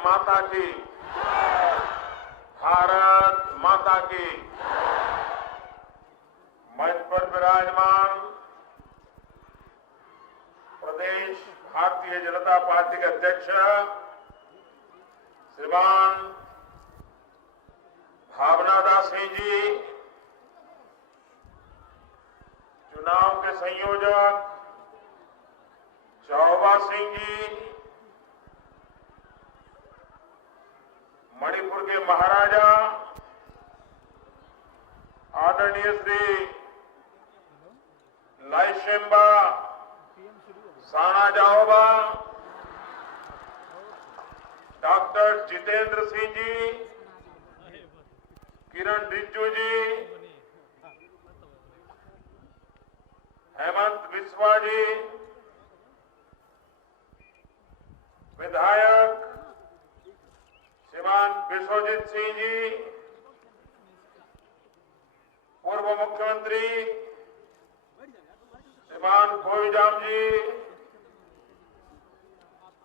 माता की, भारत माता की। मंच पर विराजमान प्रदेश भारतीय जनता पार्टी के अध्यक्ष श्रीमान भावना दास सिंह जी, चुनाव के संयोजक चौबा सिंह जी, मणिपुर के महाराजा आदरणीय श्री लाइशेम्बा साना जाओबा, डॉक्टर जितेंद्र सिंह जी, किरण रिज्जू जी, हेमंत बिस्वा जी, विधायक श्रीमान विश्वजीत सिंह जी, पूर्व मुख्यमंत्री श्रीमान कोईजाम जी,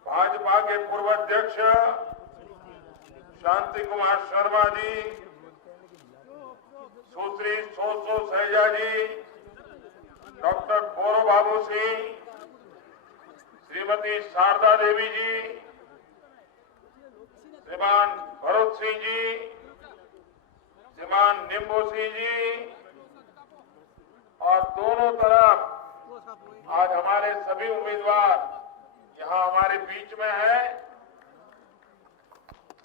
भाजपा के पूर्व अध्यक्ष शांति कुमार शर्मा जी, सुश्री सोसो सैजा जी, डॉक्टर बोरो बाबू सिंह, श्रीमती शारदा देवी जी, श्रीमान भरत सिंह जी, श्रीमान निम्बू सिंह जी, और दोनों तरफ आज हमारे सभी उम्मीदवार यहां हमारे बीच में है।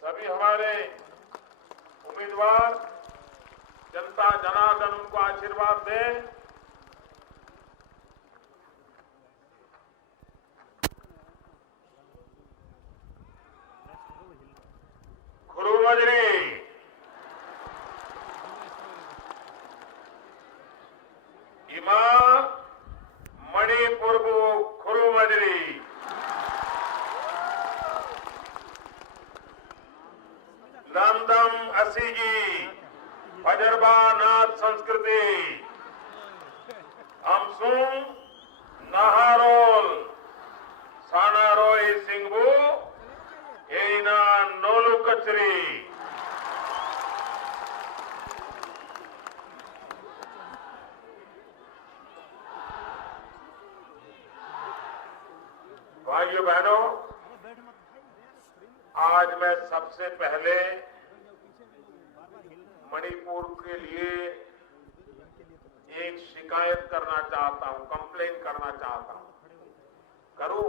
सभी हमारे उम्मीदवार, जनता जनार्दन उनको आशीर्वाद दें। खुरुमजरी, इमा मणिपुर खुरुमजरी, लमदम असीगी फजरबा नाथ संस्कृति, हमसुम नहारोल सानारोई सिंगबू एना नोलू कचरी। भाइयों बहनों, आज मैं सबसे पहले मणिपुर के लिए एक शिकायत करना चाहता हूं, कंप्लेन करना चाहता हूं। करूं?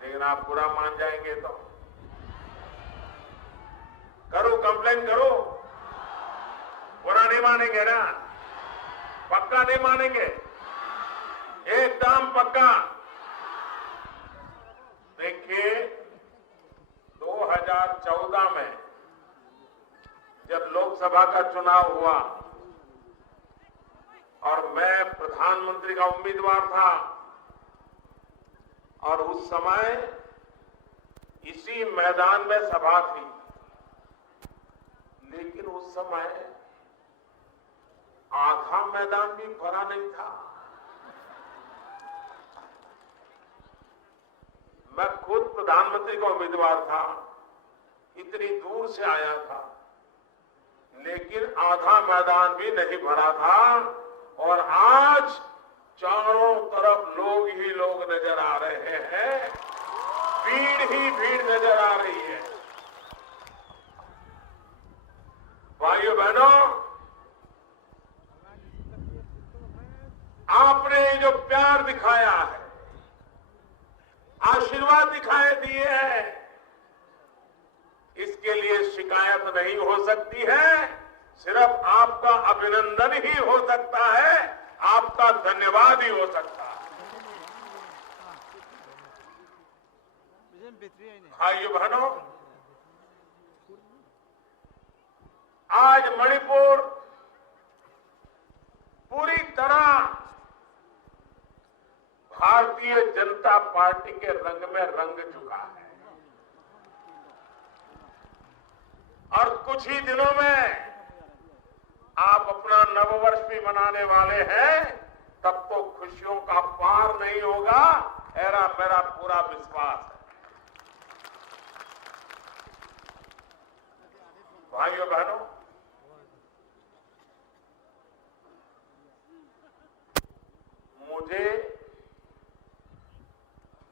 लेकिन आप बुरा मान जाएंगे तो करूं? कंप्लेन करूं? बुरा नहीं मानेंगे ना? पक्का नहीं मानेंगे? एकदम पक्का। देखिए, 2014 में जब लोकसभा का चुनाव हुआ और मैं प्रधानमंत्री का उम्मीदवार था, और उस समय इसी मैदान में सभा थी, लेकिन उस समय आधा मैदान भी भरा नहीं था। मैं खुद प्रधानमंत्री का उम्मीदवार था, इतनी दूर से आया था, लेकिन आधा मैदान भी नहीं भरा था। और आज चारों तरफ लोग ही लोग नजर आ रहे हैं, भीड़ ही भीड़ नजर आ रही है। भाइयों बहनों, आपने जो प्यार दिखाया है, आशीर्वाद दिखाए दिए हैं, इसके लिए शिकायत नहीं हो सकती है। सिर्फ आपका अभिनंदन ही हो सकता है, आपका धन्यवाद ही हो सकता है। भाइयों बहनों, आज मणिपुर पूरी तरह भारतीय जनता पार्टी के रंग में रंग चुका है, और कुछ ही दिनों में आप अपना नववर्ष भी मनाने वाले हैं, तब तो खुशियों का पार नहीं होगा, ऐसा मेरा पूरा विश्वास है। भाइयों बहनों, मुझे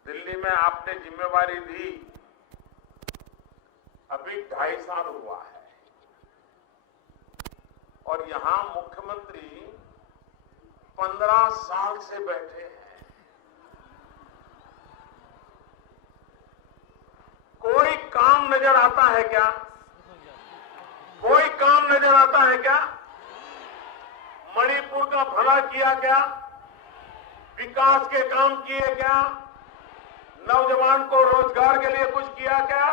दिल्ली में आपने जिम्मेवारी दी, अभी 2.5 साल हुआ है और यहां मुख्यमंत्री 15 साल से बैठे हैं। कोई काम नजर आता है क्या? कोई काम नजर आता है क्या? मणिपुर का भला किया क्या? विकास के काम किए क्या? नौजवान को रोजगार के लिए कुछ किया क्या?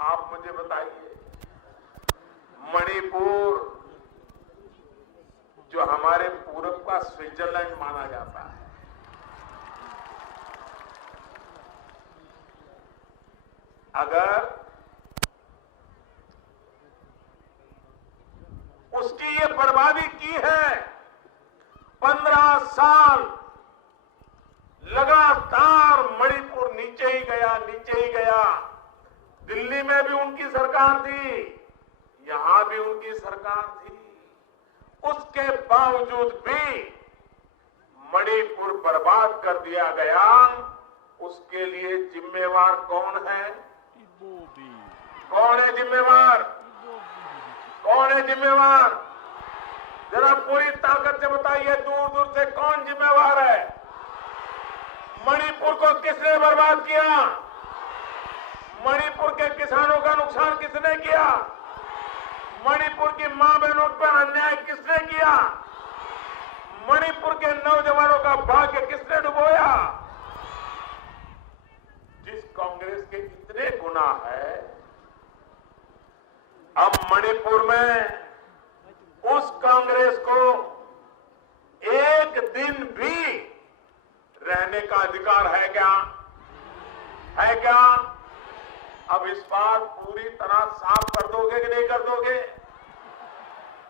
आप मुझे बताइए। मणिपुर जो हमारे पूरब का स्विट्जरलैंड माना जाता है, अगर उसकी ये बर्बादी की है, 15 साल लगातार मणिपुर नीचे ही गया, नीचे ही गया। दिल्ली में भी उनकी सरकार थी, यहां भी उनकी सरकार थी, उसके बावजूद भी मणिपुर बर्बाद कर दिया गया। उसके लिए जिम्मेवार कौन है? कौन है जिम्मेवार? कौन है जिम्मेवार? जरा पूरी ताकत से बताइए, दूर दूर से कौन जिम्मेवार है? मणिपुर को किसने बर्बाद किया? मणिपुर के किसानों का नुकसान किसने किया? मणिपुर की मां बहनों पर अन्याय किसने किया? मणिपुर के नौजवानों का भाग्य किसने डुबोया? जिस कांग्रेस के इतने गुना है, अब मणिपुर में उस कांग्रेस को एक दिन भी रहने का अधिकार है क्या? है क्या? अब इस बार पूरी तरह साफ कर दोगे कि नहीं कर दोगे?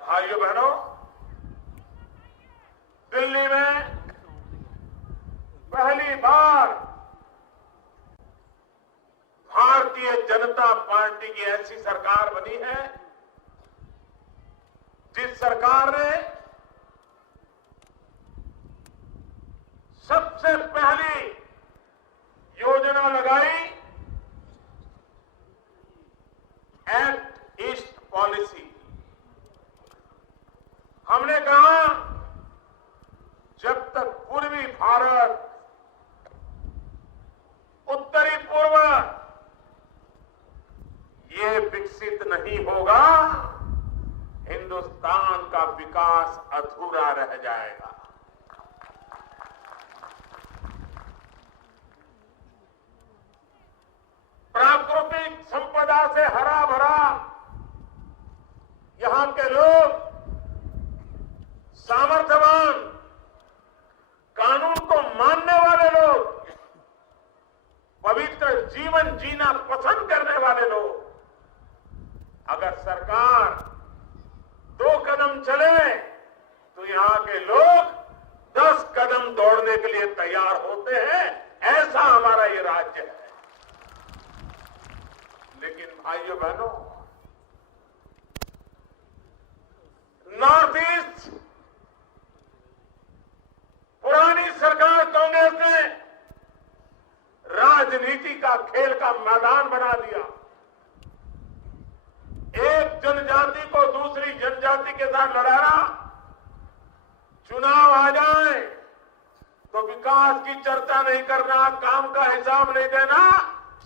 भाइयों बहनों, दिल्ली में पहली बार भारतीय जनता पार्टी की ऐसी सरकार बनी है जिस सरकार ने सबसे पहली योजना लगाई एक्ट ईस्ट पॉलिसी। हमने कहा जब तक पूर्वी भारत, उत्तरी पूर्व ये विकसित नहीं होगा, हिंदुस्तान का विकास अधूरा रह जाएगा। प्राकृतिक संपदा से हरा भरा यहां के लोग सामर्थ्यवान, कानून को मानने वाले लोग, पवित्र जीवन जीना पसंद करने वाले लोग, अगर सरकार 2 कदम चले तो यहां के लोग 10 कदम दौड़ने के लिए तैयार होते हैं। ऐसा हमारा ये राज्य है। लेकिन भाइयों बहनों, नॉर्थ ईस्ट पुरानी सरकार कांग्रेस ने राजनीति का खेल का मैदान बना दिया। एक जनजाति को दूसरी जनजाति के साथ लड़ाना, चुनाव आ जाए तो विकास की चर्चा नहीं करना, काम का हिसाब नहीं देना,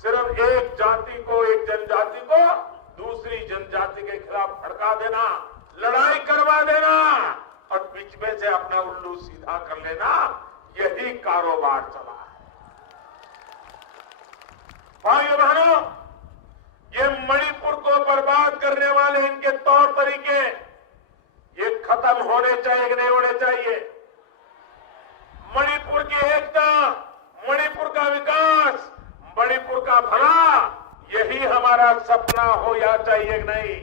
सिर्फ एक जाति को, एक जनजाति को दूसरी जनजाति के खिलाफ भड़का देना, लड़ाई करवा देना और बीच में से अपना उल्लू सीधा कर लेना, यही कारोबार चला है। भाइयों बहनों, ये मणिपुर को बर्बाद करने वाले इनके तौर तरीके ये खत्म होने चाहिए कि नहीं होने चाहिए? मणिपुर की एकता, मणिपुर का विकास, मणिपुर का भला, यही हमारा सपना हो या चाहिए कि नहीं?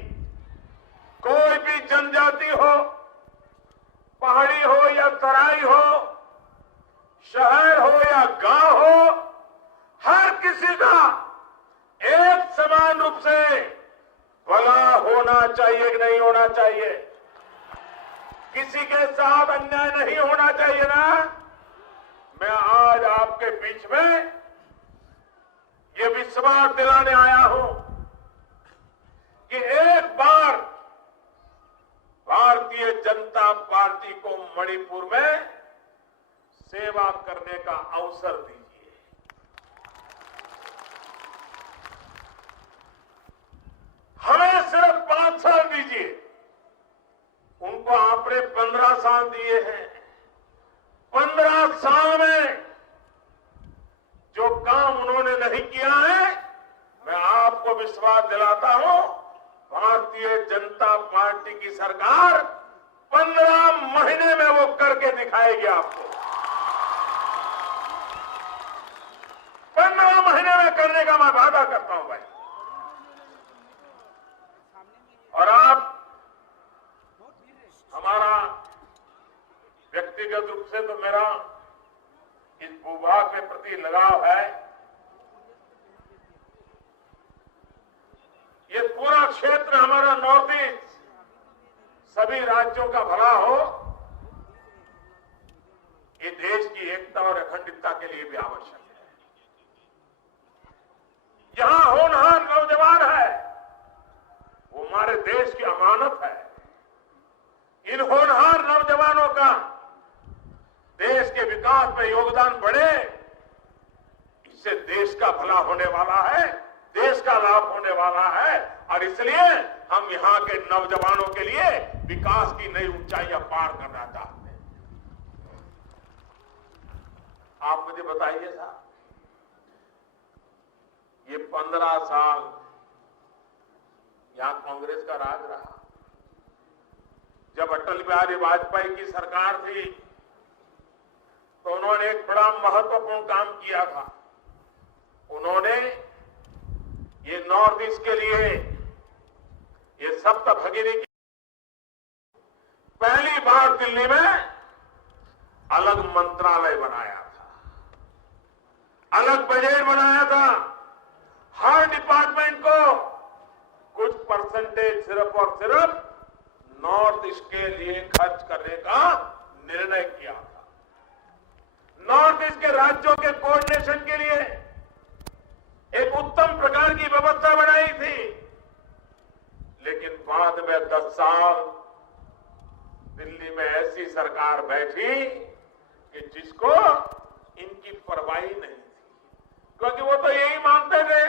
कोई भी जनजाति हो, पहाड़ी हो या तराई हो, शहर हो या गांव हो, हर किसी का एक समान रूप से चाहिए कि नहीं होना चाहिए? किसी के साथ अन्याय नहीं होना चाहिए ना? मैं आज आपके बीच में ये विश्वास दिलाने आया हूं कि एक बार भारतीय जनता पार्टी को मणिपुर में सेवा करने का अवसर दीजिए। हमें सिर्फ 5 साल दीजिए। उनको आपने 15 साल दिए हैं। 15 साल में जो काम उन्होंने नहीं किया है, मैं आपको विश्वास दिलाता हूं, भारतीय जनता पार्टी की सरकार 15 महीने में वो करके दिखाएगी आपको। 15 महीने में करने का मैं वादा करता हूं भाई। और आप हमारा व्यक्तिगत रूप से तो मेरा इस भूभाग के प्रति लगाव है। ये पूरा क्षेत्र हमारा नॉर्थ ईस्ट सभी राज्यों का भला हो, ये देश की एकता और अखंडता के लिए भी आवश्यक है। जहां होनहार नौजवान है, वो हमारे देश की अमानत है। इन होनहार नौजवानों का देश के विकास में योगदान बढ़े, इससे देश का भला होने वाला है, देश का लाभ होने वाला है। और इसलिए हम यहां के नौजवानों के लिए विकास की नई ऊंचाइयां पार करना चाहते हैं। आप मुझे बताइए साहब, ये 15 साल यहां कांग्रेस का राज रहा। जब अटल बिहारी वाजपेयी की सरकार थी तो उन्होंने एक बड़ा महत्वपूर्ण काम किया था। उन्होंने ये नॉर्थ ईस्ट के लिए ये सप्त भगिनी की पहली बार दिल्ली में अलग मंत्रालय बनाया था, अलग बजट बनाया था। हर डिपार्टमेंट को कुछ परसेंटेज सिर्फ और सिर्फ नॉर्थ ईस्ट के लिए खर्च करने का निर्णय किया था। नॉर्थ ईस्ट के राज्यों के कोऑर्डिनेशन के लिए एक उत्तम प्रकार की व्यवस्था बनाई थी। लेकिन बाद में 10 साल दिल्ली में ऐसी सरकार बैठी कि जिसको इनकी परवाह नहीं थी, क्योंकि वो तो यही मानते थे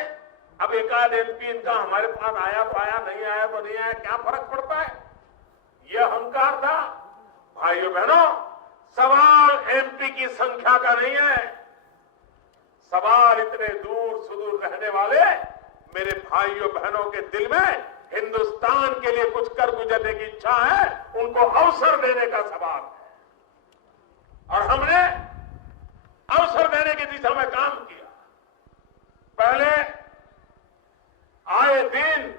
अब एक आध एमपी इनका हमारे पास आया तो आया, नहीं आया तो नहीं आया, क्या फर्क पड़ता है, यह अहंकार था। भाइयों बहनों, सवाल एमपी की संख्या का नहीं है, सवाल इतने दूर सुदूर रहने वाले मेरे भाइयों बहनों के दिल में हिंदुस्तान के लिए कुछ कर गुजरने की इच्छा है, उनको अवसर देने का सवाल है। और हमने अवसर देने की दिशा में काम किया। पहले आए दिन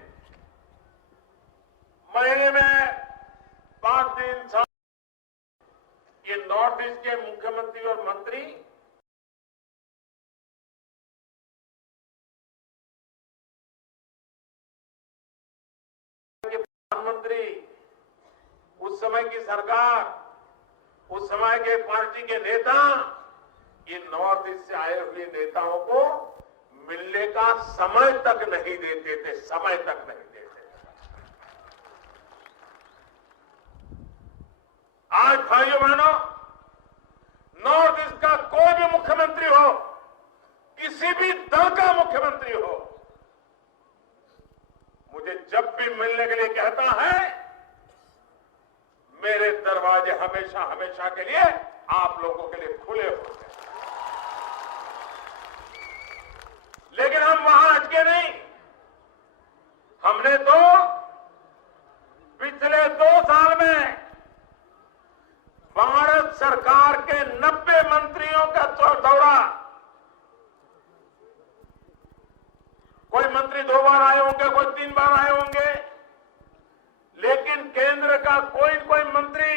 महीने में 5 दिन 7 ये नॉर्थ ईस्ट के मुख्यमंत्री और मंत्री प्रधानमंत्री, उस समय की सरकार, उस समय के पार्टी के नेता ये नॉर्थ ईस्ट से आए हुए नेताओं को मिलने का समय तक नहीं देते थे, समय तक नहीं देते थे। आज भाइयों बहनों, नॉर्थ ईस्ट का कोई भी मुख्यमंत्री हो, किसी भी दल का मुख्यमंत्री हो, मुझे जब भी मिलने के लिए कहता है, मेरे दरवाजे हमेशा हमेशा के लिए आप लोगों के लिए खुले होते हैं। लेकिन हम वहां अटके नहीं। हमने तो पिछले 2 साल में भारत सरकार के 90 मंत्रियों का दौरा, कोई मंत्री 2 बार आए होंगे, कोई 3 बार आए होंगे, लेकिन केंद्र का कोई मंत्री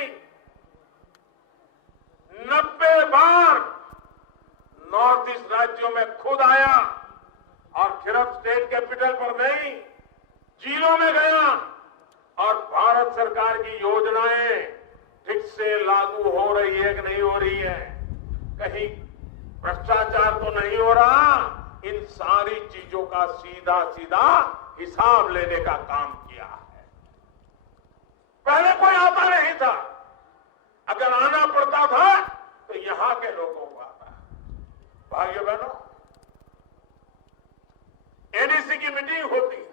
90 बार नॉर्थ ईस्ट राज्यों में खुद आया और सिर्फ स्टेट कैपिटल पर नहीं, जिलों में गया, भारत सरकार की योजनाएं ठीक से लागू हो रही है कि नहीं हो रही है, कहीं भ्रष्टाचार तो नहीं हो रहा, इन सारी चीजों का सीधा सीधा हिसाब लेने का काम किया है। पहले कोई आता नहीं था, अगर आना पड़ता था तो यहां के लोगों को आता। भाइयों बहनों, एडीसी की मीटिंग होती है,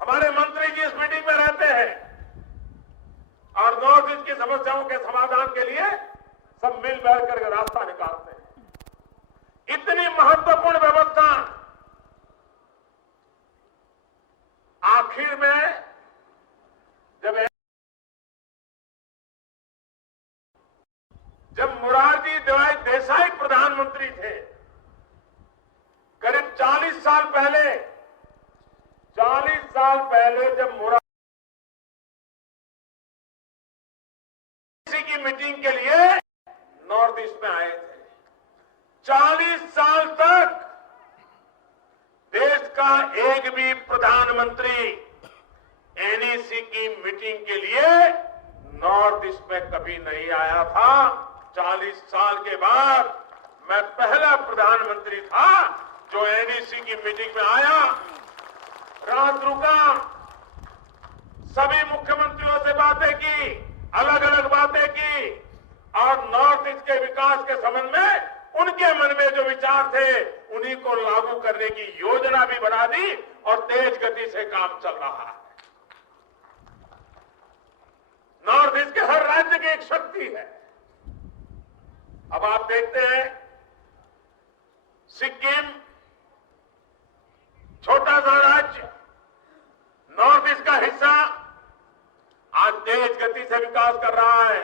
हमारे मंत्री जी इस मीटिंग में रहते हैं और नॉर्थ ईस्ट की समस्याओं के समाधान के लिए सब मिल बैठ कर रास्ता निकालते हैं। इतनी महत्वपूर्ण व्यवस्था आखिर में जब मोरारजी देसाई प्रधानमंत्री थे, करीब 40 साल पहले जब मोरारजी की मीटिंग के लिए नॉर्थ ईस्ट में आए थे, 40 साल तक देश का एक भी प्रधानमंत्री एनईसी की मीटिंग के लिए नॉर्थ ईस्ट में कभी नहीं आया था। 40 साल के बाद मैं पहला प्रधानमंत्री था जो एनईसी की मीटिंग में आया, रात रुका, सभी मुख्यमंत्रियों से बातें की, अलग अलग बातें की और नॉर्थ ईस्ट के विकास के संबंध में उनके मन में जो विचार थे उन्हीं को लागू करने की योजना भी बना दी और तेज गति से काम चल रहा है। नॉर्थ ईस्ट के हर राज्य की एक शक्ति है। अब आप देखते हैं, सिक्किम छोटा सा राज्य, नॉर्थ ईस्ट का हिस्सा, आज तेज गति से विकास कर रहा है,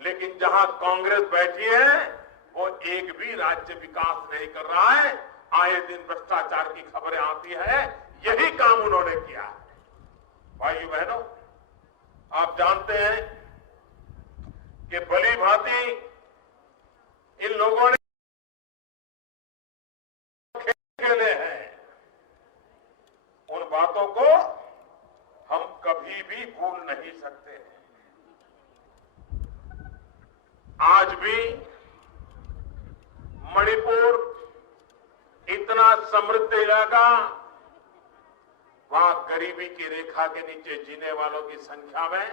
लेकिन जहां कांग्रेस बैठी है वो एक भी राज्य विकास नहीं कर रहा है। आए दिन भ्रष्टाचार की खबरें आती है, यही काम उन्होंने किया है। भाइयों बहनों, आप जानते हैं कि भली भांति इन लोगों ने खेले हैं, उन बातों को हम कभी भी भूल नहीं सकते। आज भी मणिपुर इतना समृद्ध इलाका, वहां गरीबी की रेखा के नीचे जीने वालों की संख्या में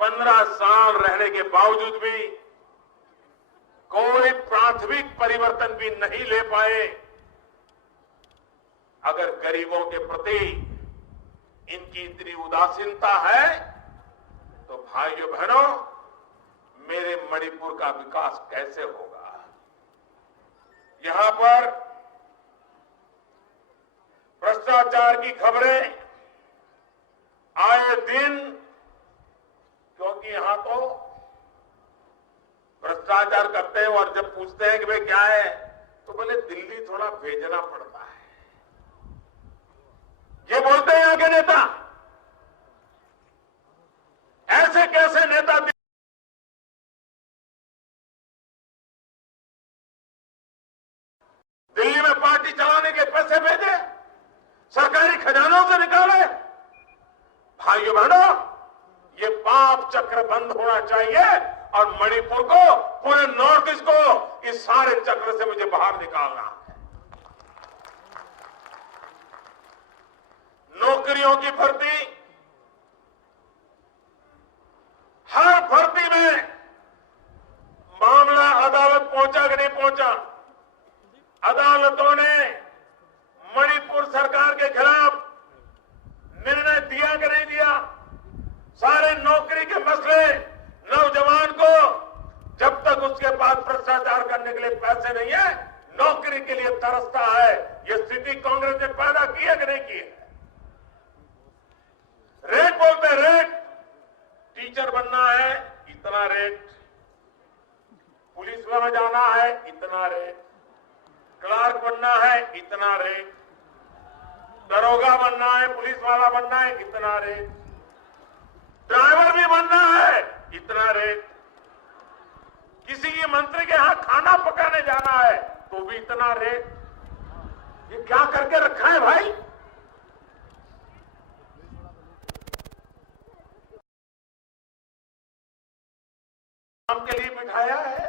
15 साल रहने के बावजूद भी कोई प्राथमिक परिवर्तन भी नहीं ले पाए। अगर गरीबों के प्रति इनकी इतनी उदासीनता है तो भाइयों बहनों, मेरे मणिपुर का विकास कैसे होगा? यहां पर भ्रष्टाचार की खबरें आए दिन, क्योंकि यहां तो भ्रष्टाचार करते हैं और जब पूछते हैं कि भाई क्या है, तो बोले दिल्ली थोड़ा भेजना पड़ता है। ये बोलते हैं आगे नेता। ऐसे कैसे नेता दिल्ली में पार्टी चलाने के पैसे भेजे, सरकारी खजानों से निकाले? भाइयों बहनों, ये पाप चक्र बंद होना चाहिए और मणिपुर को, पूरे नॉर्थ ईस्ट को इस सारे चक्र से मुझे बाहर निकालना है। नौकरियों की भर्ती, हर भर्ती में मामला अदालत पहुंचा कि नहीं पहुंचा? अदालतों ने मणिपुर सरकार के खिलाफ निर्णय दिया कि नहीं दिया? सारे नौकरी के मसले, नौजवान को जब तक उसके पास भ्रष्टाचार करने के लिए पैसे नहीं है, नौकरी के लिए तरसता है। ये स्थिति कांग्रेस ने पैदा की है कि नहीं की है? रेट बोलते रेट, टीचर बनना है इतना रेट, पुलिस में जाना है इतना रेट, क्लार्क बनना है इतना रेट, दरोगा बनना है, पुलिस वाला बनना है इतना रेट, ड्राइवर भी बनना है इतना रेट, किसी की मंत्री के यहां खाना पकाने जाना है तो भी इतना रेट। ये क्या करके रखा है भाई? काम के लिए बिठाया है।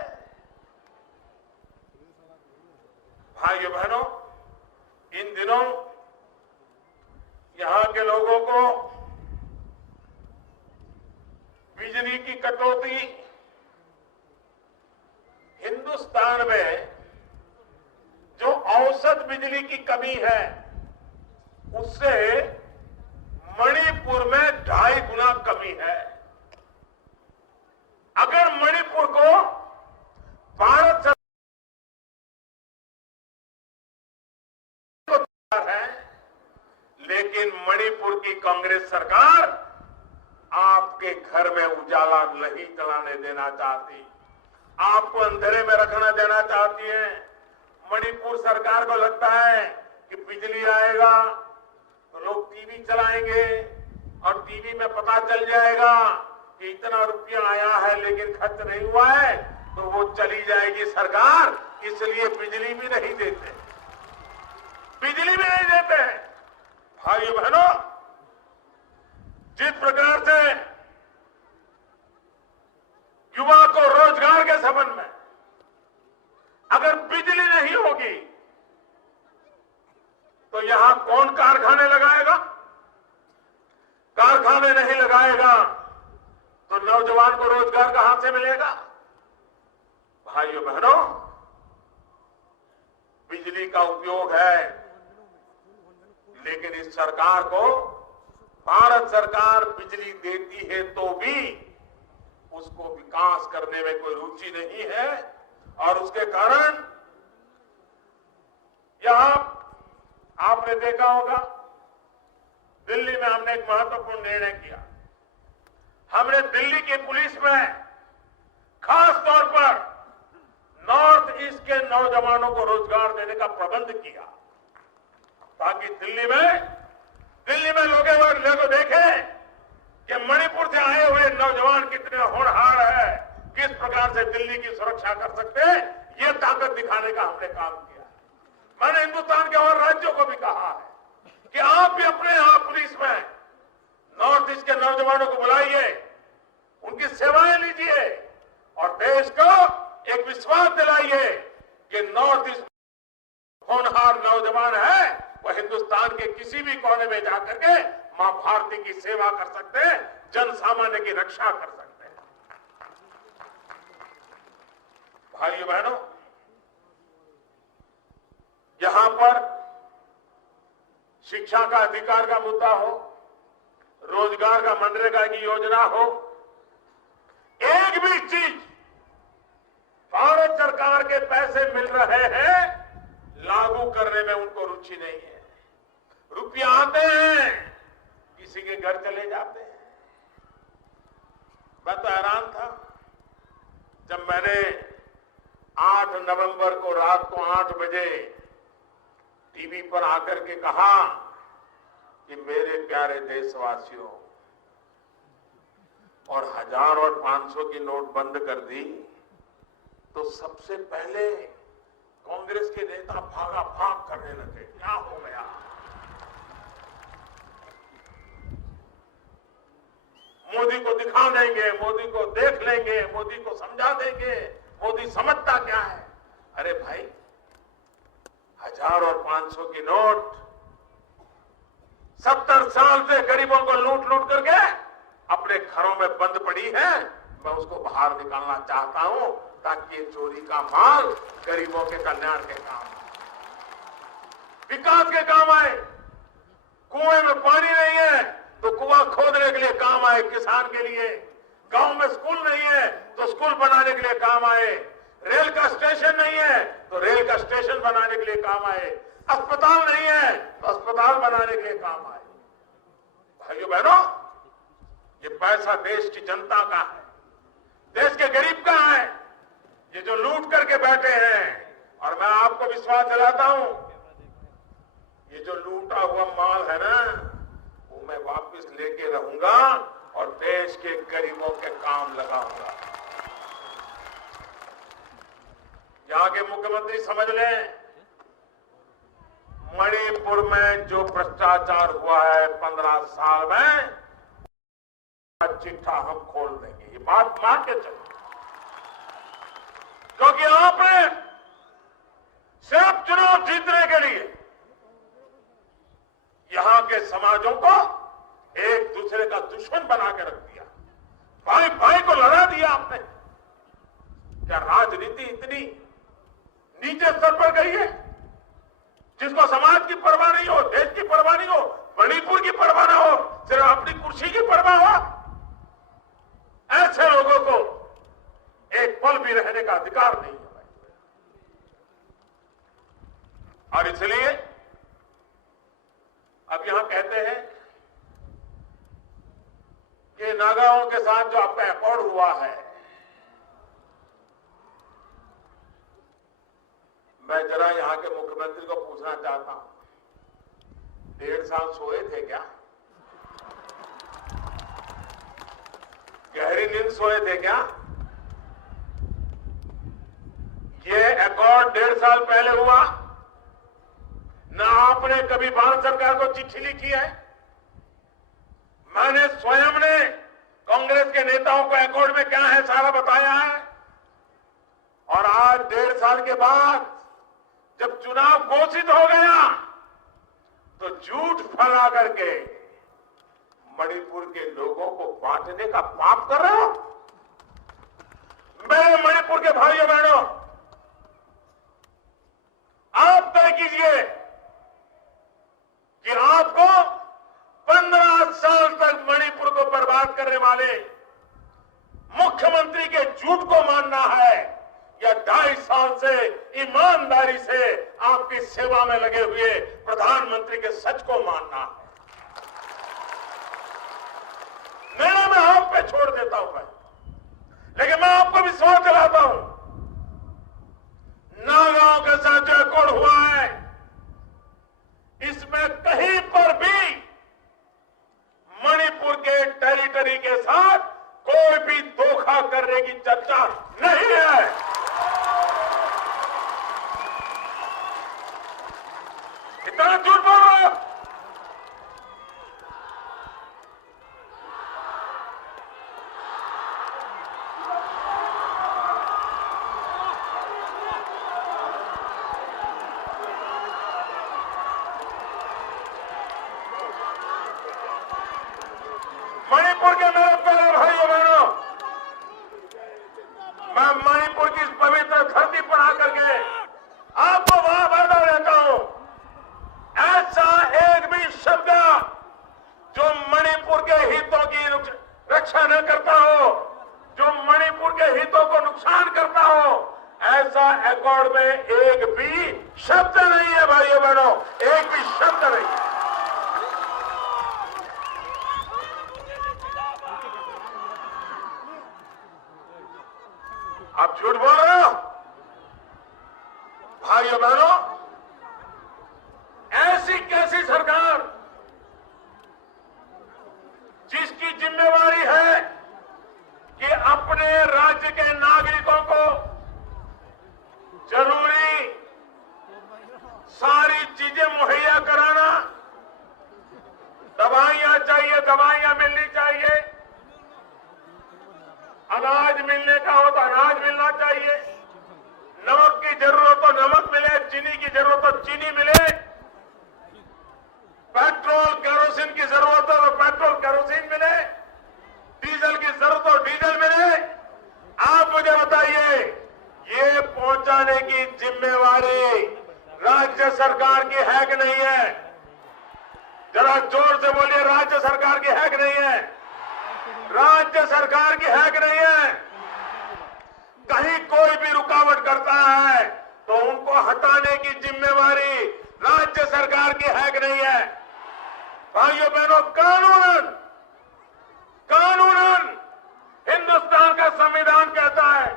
भाइयों बहनों, इन दिनों यहां के लोगों को बिजली की कटौती, हिंदुस्तान में जो औसत बिजली की कमी है उससे मणिपुर में 2.5 गुना कमी है। अगर मणिपुर को भारत सरकार है, लेकिन मणिपुर की कांग्रेस सरकार आपके घर में उजाला नहीं चलाने देना चाहती, आपको अंधेरे में रखना देना चाहती है। मणिपुर सरकार को लगता है कि बिजली आएगा तो लोग टीवी चलाएंगे और टीवी में पता चल जाएगा कि इतना रुपया आया है लेकिन खर्च नहीं हुआ है, तो वो चली जाएगी सरकार, इसलिए बिजली भी नहीं देते, बिजली भी नहीं देते। भाइयों बहनों, जिस प्रकार से युवा को रोजगार के संबंध में अगर बिजली नहीं होगी तो यहां कौन कारखाने लगाएगा? कारखाने नहीं लगाएगा तो नौजवान को रोजगार कहां से मिलेगा? भाइयों बहनों, बिजली का उपयोग है, लेकिन इस सरकार को, भारत सरकार बिजली देती है तो भी उसको विकास करने में कोई रुचि नहीं है, और उसके कारण यहां आपने देखा होगा, दिल्ली में हमने एक महत्वपूर्ण निर्णय किया। हमने दिल्ली की पुलिस में खास तौर पर नॉर्थ ईस्ट के नौजवानों को रोजगार देने का प्रबंध किया, ताकि दिल्ली में लोग देखें कि मणिपुर से आए हुए नौजवान कितने होनहार है, किस प्रकार से दिल्ली की सुरक्षा कर सकते हैं, ये ताकत दिखाने का हमने काम किया। मैंने हिंदुस्तान के और राज्यों को भी कहा है कि आप भी अपने यहां पुलिस में नॉर्थ ईस्ट के नौजवानों को बुलाइए, उनकी सेवाएं लीजिए और देश को एक विश्वास दिलाइए कि नॉर्थ ईस्ट होनहार नौजवान है, वो हिंदुस्तान के किसी भी कोने में जाकर के मां भारती की सेवा कर सकते हैं, जन सामान्य की रक्षा कर सकते हैं। भाइयों बहनों, यहां पर शिक्षा का अधिकार का मुद्दा हो, रोजगार का मनरेगा की योजना हो, एक भी चीज भारत सरकार के पैसे मिल रहे हैं लागू करने में उनको रुचि नहीं है। रुपया आते हैं, किसी के घर चले जाते हैं। मैं तो हैरान था जब मैंने 8 नवंबर को रात को 8 बजे टीवी पर आकर के कहा कि मेरे प्यारे देशवासियों, और 1000 और 500 की नोट बंद कर दी, तो सबसे पहले कांग्रेस के नेता भागा भाग करने लगे, क्या हो गया? मोदी को दिखा देंगे, मोदी को देख लेंगे, मोदी को समझा देंगे, मोदी समझता क्या है। अरे भाई, 1000 और 500 की नोट 70 साल से गरीबों को लूट लूट करके अपने घरों में बंद पड़ी है। मैं उसको बाहर निकालना चाहता हूं ताकि ये चोरी का माल गरीबों के कल्याण के काम, विकास के काम आए। कुएं में पानी नहीं है तो कुआं खोदने के लिए काम आए किसान के लिए। गांव में स्कूल नहीं है तो स्कूल बनाने के लिए काम आए। रेल का स्टेशन नहीं है तो रेल का स्टेशन बनाने के लिए काम आए। अस्पताल नहीं है तो अस्पताल बनाने के लिए काम आए। भाइयों बहनों, ये पैसा देश की जनता का है, देश के गरीब का है, ये जो लूट करके बैठे हैं। और मैं आपको विश्वास दिलाता हूं, ये जो लूटा हुआ माल है ना, वो मैं वापस लेके रहूंगा और देश के गरीबों के काम लगाऊंगा। यहां के मुख्यमंत्री समझ लें, मणिपुर में जो भ्रष्टाचार हुआ है 15 साल में, चिट्ठा हम खोल देंगे, ये बात मान के चलो। क्योंकि आपने सिर्फ चुनाव जीतने के लिए यहां के समाजों को एक दूसरे का दुश्मन बना के रख दिया, भाई भाई को लड़ा दिया आपने। क्या राजनीति इतनी नीचे स्तर पर गई है, जिसको समाज की परवाह नहीं हो, देश की परवाह नहीं हो, मणिपुर की परवाह ना हो, सिर्फ अपनी कुर्सी की परवाह हो? ऐसे लोगों को एक पल भी रहने का अधिकार नहीं है। और इसलिए अब यहां कहते हैं कि नागाओं के साथ जो आपका अकॉर्ड हुआ है, मैं जरा यहां के मुख्यमंत्री को पूछना चाहता हूं, 1.5 साल सोए थे क्या? गहरी नींद सोए थे क्या? ये अकॉर्ड 1.5 साल पहले हुआ ना? आपने कभी भारत सरकार को चिट्ठी लिखी है? मैंने स्वयं ने कांग्रेस के नेताओं को अकॉर्ड में क्या है सारा बताया है। और आज 1.5 साल के बाद जब चुनाव घोषित हो गया तो झूठ फैला करके मणिपुर के लोगों को बांटने का पाप कर रहे हो। मेरे मणिपुर के भाइयों बहनों, आप तय कीजिए कि आपको 15 साल तक मणिपुर को बर्बाद करने वाले मुख्यमंत्री के झूठ को मानना है या 2.5 साल से ईमानदारी से आपकी सेवा में लगे हुए प्रधानमंत्री के सच को मानना है। निर्णय मैं आप पे छोड़ देता हूं भाई, लेकिन मैं आपको विश्वास दिलाता हूं, नागाओं के साथ जो अकॉर्ड हुआ है, इसमें कहीं पर भी मणिपुर के टेरिटरी के साथ कोई भी धोखा करने की चर्चा नहीं है। इतना झूठ बोल रहे हो? मणिपुर के मेरे प्यारे भाइयों बहनों, मैं मणिपुर की इस पवित्र धरती पर आकर के आपको वहां वादा देता हूं, ऐसा एक भी शब्द जो मणिपुर के हितों की रक्षा न करता हो, जो मणिपुर के हितों को नुकसान करता हो, ऐसा अकॉर्ड में एक भी शब्द नहीं है भाइयों बहनों, एक भी शब्द नहीं है। आप झूठ बोल रहे हो भाइयों बहनों। ऐसी कैसी सरकार जिसकी जिम्मेवारी है कि अपने राज्य के नागरिकों को जरूरी सारी चीजें मुहैया कराना, दवाइयां चाहिए दवाइयां मिलनी चाहिए, अनाज मिलने का हो तो अनाज मिलना चाहिए, नमक की जरूरत तो नमक मिले, चीनी की जरूरत तो चीनी मिले, पेट्रोल केरोसिन की जरूरत हो तो पेट्रोल केरोसिन मिले, डीजल की जरूरत हो डीजल मिले। आप मुझे बताइए, ये पहुंचाने की जिम्मेवारी राज्य सरकार की है कि नहीं है? जरा जोर से बोलिए, राज्य सरकार की है कि नहीं है? राज्य सरकार की है कि नहीं है? कहीं कोई भी रुकावट करता है तो उनको हटाने की जिम्मेवारी राज्य सरकार की है कि नहीं है? भाइयों बहनों, कानूनन कानूनन हिंदुस्तान का संविधान कहता है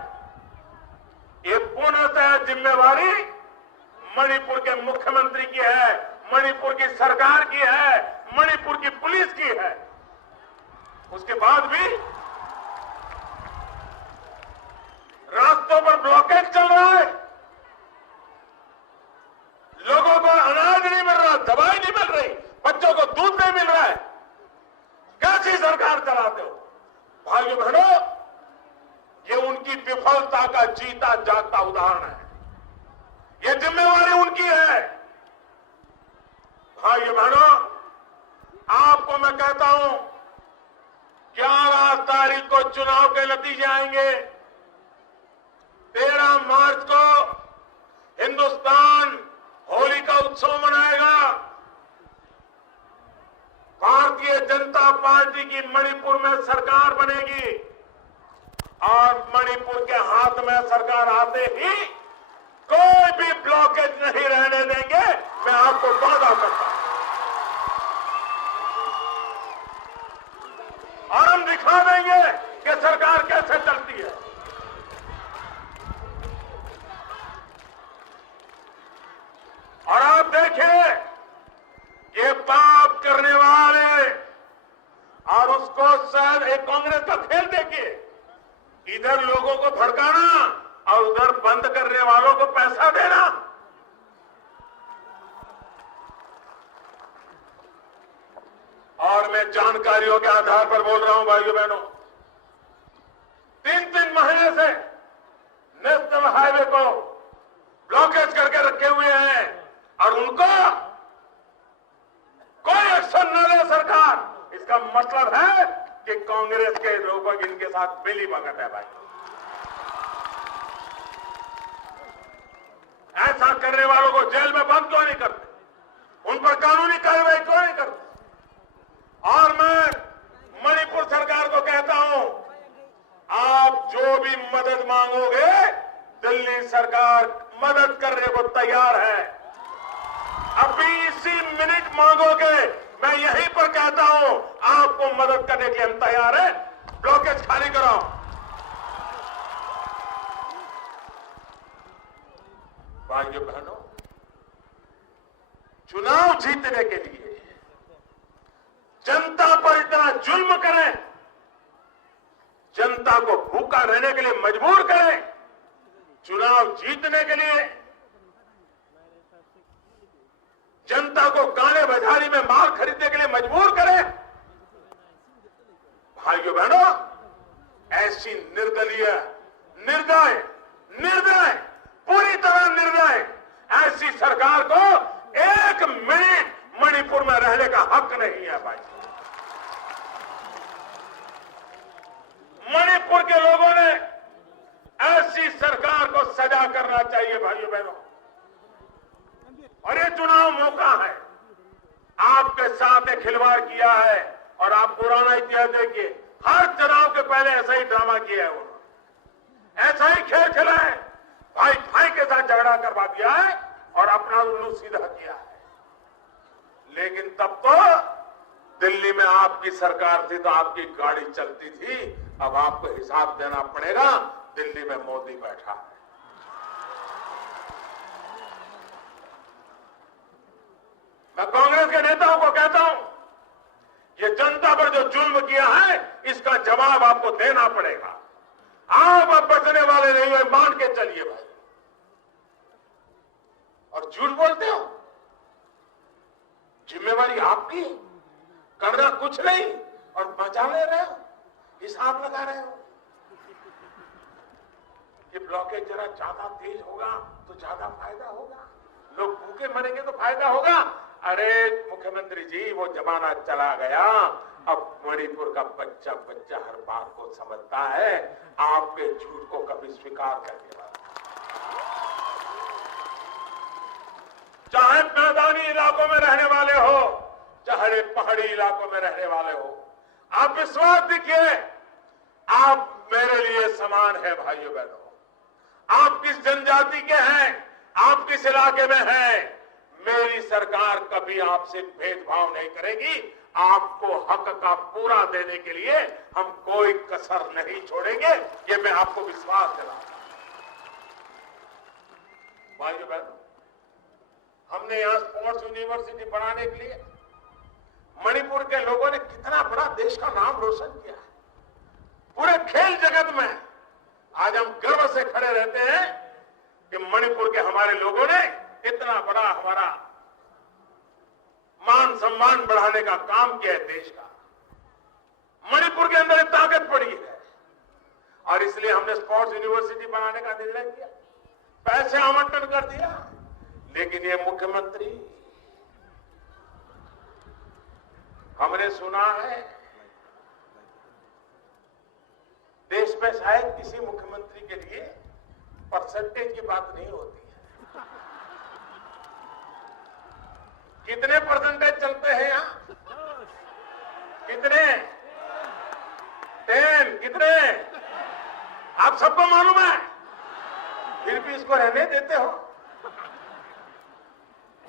ये पूर्णतः जिम्मेवारी मणिपुर के मुख्यमंत्री की है, मणिपुर की सरकार की है, मणिपुर की पुलिस की है। उसके बाद भी रास्तों पर ब्लॉकेज चल रहा है, लोगों को अनाज नहीं मिल रहा उदाहरण है। ये जिम्मेवारी उनकी है। भाइयों बहनों, आपको मैं कहता हूं, 11 तारीख को चुनाव के नतीजे आएंगे। 13 मार्च को हिंदुस्तान होली का उत्सव मनाएगा। भारतीय जनता पार्टी की मणिपुर में सरकार बनेगी और मणिपुर के हाथ में सरकार आते ही कोई भी ब्लॉकेज नहीं रहने देंगे। मैं आपको वादा करता हूं और हम दिखा देंगे कि सरकार कैसे चलती है। और आप देखिए, ये पाप करने वाले और उसको शायद एक कांग्रेस का खेल देखिए, इधर लोगों को भड़काना और उधर बंद करने वालों को पैसा देना। और मैं जानकारियों के आधार पर बोल रहा हूं भाइयों बहनों, 3-3 महीने से नेशनल हाईवे को ब्लॉकेज करके रखे हुए हैं और उनको कोई एक्शन न ले सरकार। इसका मतलब है कि कांग्रेस के लोग इनके साथ मिली भगत है भाई। ऐसा करने वालों को जेल में बंद क्यों नहीं करते? उन पर कानूनी कार्रवाई क्यों नहीं करते? और मैं मणिपुर सरकार को कहता हूं, आप जो भी मदद मांगोगे, दिल्ली सरकार मदद करने को तैयार है। अभी इसी मिनट मांगोगे, मैं यहीं पर कहता हूं, आपको मदद करने के लिए हम तैयार हैं। ब्लॉकेज खाली कराओ। भाइयों बहनों, चुनाव जीतने के लिए जनता पर इतना जुल्म करें, जनता को भूखा रहने के लिए मजबूर करें, चुनाव जीतने के लिए जनता को गाने बजारी में माल खरीदने के लिए मजबूर करें। भाइयों बहनों, ऐसी निर्दलीय, निर्दय, पूरी तरह निर्दय ऐसी सरकार को 1 मिनट मणिपुर में रहने का हक नहीं है भाई। मणिपुर के लोगों ने ऐसी सरकार को सजा करना चाहिए भाइयों बहनों। और ये चुनाव मौका है। आपके साथ एक खिलवाड़ किया है और आप पुराना इतिहास देखिए, हर चुनाव के पहले ऐसा ही ड्रामा किया है उन्होंने, ऐसा ही खेल खेला है, भाई के साथ झगड़ा करवा दिया है और अपना उल्लू सीधा किया है। लेकिन तब तो दिल्ली में आपकी सरकार थी तो आपकी गाड़ी चलती थी। अब आपको हिसाब देना पड़ेगा, दिल्ली में मोदी बैठा है। मैं कांग्रेस के नेताओं को कहता हूं, ये जनता पर जो जुल्म किया है, इसका जवाब आपको देना पड़ेगा। आप अब बचने वाले नहीं हो, मान के चलिए भाई। और झूठ बोलते हो, जिम्मेवारी आपकी, करना कुछ नहीं और बचा ले रहे हो, हिसाब लगा रहे हो। ये ब्लॉकेज जरा ज्यादा तेज होगा तो ज्यादा फायदा होगा, लोग भूखे मरेंगे तो फायदा होगा। अरे मुख्यमंत्री जी, वो जमाना चला गया। अब मणिपुर का बच्चा हर बात को समझता है। आपके झूठ को कभी स्वीकार करने वाला, चाहे मैदानी इलाकों में रहने वाले हो, चाहे पहाड़ी इलाकों में रहने वाले हो, आप विश्वास दिखिए, आप मेरे लिए समान है भाइयों बहनों। आप किस जनजाति के हैं, आप किस इलाके में हैं, मेरी सरकार कभी आपसे भेदभाव नहीं करेगी। आपको हक का पूरा देने के लिए हम कोई कसर नहीं छोड़ेंगे, ये मैं आपको विश्वास दिलाता हूं। भाइयों बहनों, हमने यहां स्पोर्ट्स यूनिवर्सिटी बनाने के लिए मणिपुर के लोगों ने कितना बड़ा देश का नाम रोशन किया है। पूरे खेल जगत में आज हम गर्व से खड़े रहते हैं कि मणिपुर के हमारे लोगों ने इतना बड़ा हमारा मान सम्मान बढ़ाने का काम किया है देश का। मणिपुर के अंदर ताकत पड़ी है और इसलिए हमने स्पोर्ट्स यूनिवर्सिटी बनाने का निर्णय किया। कैसे आवंटन कर दिया। लेकिन ये मुख्यमंत्री, हमने सुना है देश में शायद किसी मुख्यमंत्री के लिए परसेंटेज की बात नहीं होती है। कितने परसेंटेज चलते हैं यहां? कितने? 10? कितने? आप सबको मालूम है, फिर भी इसको रहने देते हो।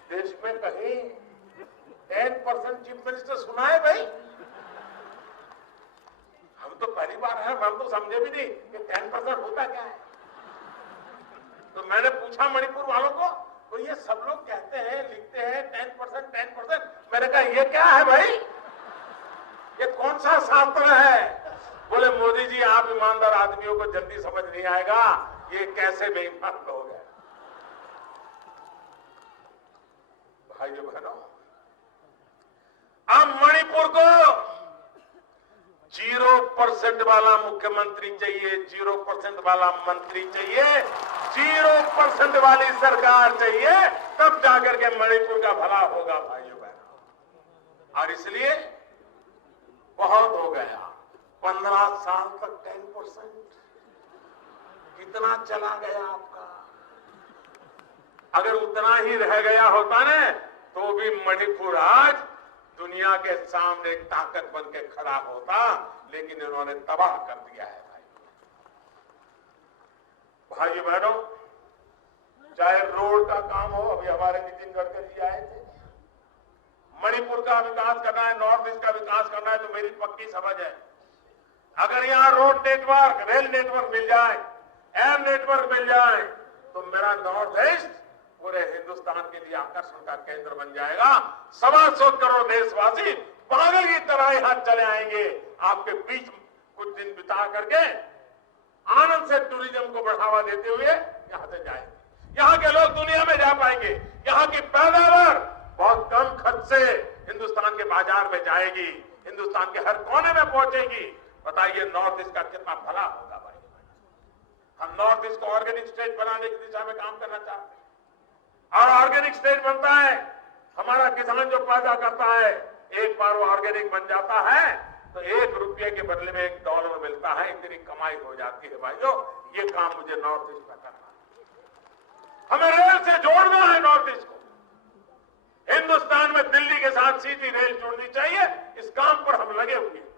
देश में कहीं 10% चीफ मिनिस्टर सुना है भाई? हम तो पहली बार है, हम तो समझे भी नहीं कि 10% होता क्या है। तो मैंने पूछा मणिपुर वालों को, तो ये सब लोग कहते हैं, लिखते हैं 10%। मैंने कहा ये क्या है भाई, ये कौन सा शास्त्र है? बोले मोदी जी, आप ईमानदार आदमियों को जल्दी समझ नहीं आएगा, ये कैसे बेईमान लोग हैं। भाइयों बहनों, अब मणिपुर को 0% वाला मुख्यमंत्री चाहिए, 0% वाला मंत्री चाहिए, 0% वाली सरकार चाहिए, तब जाकर के मणिपुर का भला होगा भाइयों बहनों। और इसलिए बहुत हो गया, 15 साल तक 10%, कितना चला गया आपका। अगर उतना ही रह गया होता न, तो भी मणिपुर आज दुनिया के सामने एक ताकत बन के खड़ा होता, लेकिन इन्होंने तबाह कर दिया है भाई बहनों। चाहे रोड का काम हो, अभी हमारे नितिन गडकरी जी आए थे, मणिपुर का विकास करना है, नॉर्थ ईस्ट का विकास करना है, तो मेरी पक्की समझ है, अगर यहां रोड नेटवर्क, रेल नेटवर्क मिल जाए, एयर नेटवर्क मिल जाए, तो मेरा नॉर्थ ईस्ट पूरे हिंदुस्तान के लिए आकर्षण का केंद्र बन जाएगा। 125 करोड़ देशवासी पागल की तरह यहां चले आएंगे, आपके बीच कुछ दिन बिता करके आनंद से टूरिज्म को बढ़ावा देते हुए यहां से जाएंगे। यहां के लोग दुनिया में जा पाएंगे, यहां की पैदावार बहुत कम खर्च से हिंदुस्तान के बाजार में जाएगी, हिंदुस्तान के हर कोने में पहुंचेगी। बताइए नॉर्थ ईस्ट का कितना भला होगा भाई। हम नॉर्थ ईस्ट को ऑर्गेनिक स्टेट बनाने की दिशा में काम करना चाहते हैं, और ऑर्गेनिक स्टेट बनता है, हमारा किसान जो पैदा करता है, एक बार वो ऑर्गेनिक बन जाता है तो ₹1 के बदले में $1 मिलता है, इतनी कमाई हो जाती है भाइयों। ये काम मुझे नॉर्थ ईस्ट में करना है, हमें रेल से जोड़ना है नॉर्थ ईस्ट को। हिंदुस्तान में दिल्ली के साथ सीधी रेल जोड़नी चाहिए, इस काम पर हम लगे हुए हैं।